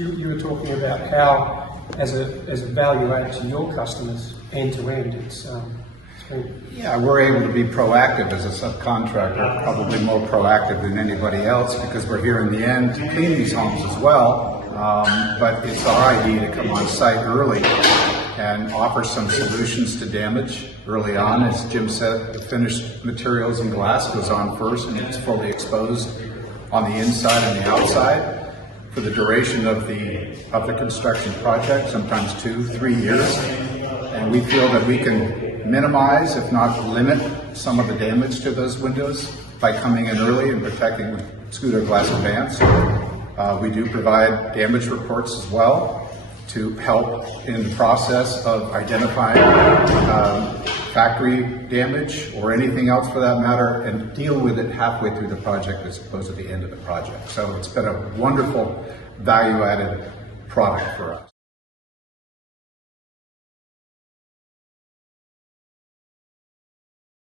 you were talking about how, as a value add to your customers, end to end, it's been... Yeah, we're able to be proactive as a subcontractor, probably more proactive than anybody else, because we're here in the end to clean these homes as well. But it's our idea to come on site early and offer some solutions to damage early on. As Jim said, the finished materials and glass goes on first, and it's fully exposed on the inside and the outside for the duration of the construction project, sometimes 2-3 years. And we feel that we can minimize, if not limit, some of the damage to those windows by coming in early and protecting with Skudo Glass Advance. We do provide damage reports as well to help in the process of identifying factory damage or anything else for that matter, and deal with it halfway through the project as opposed to the end of the project. So it's been a wonderful value-added product for us.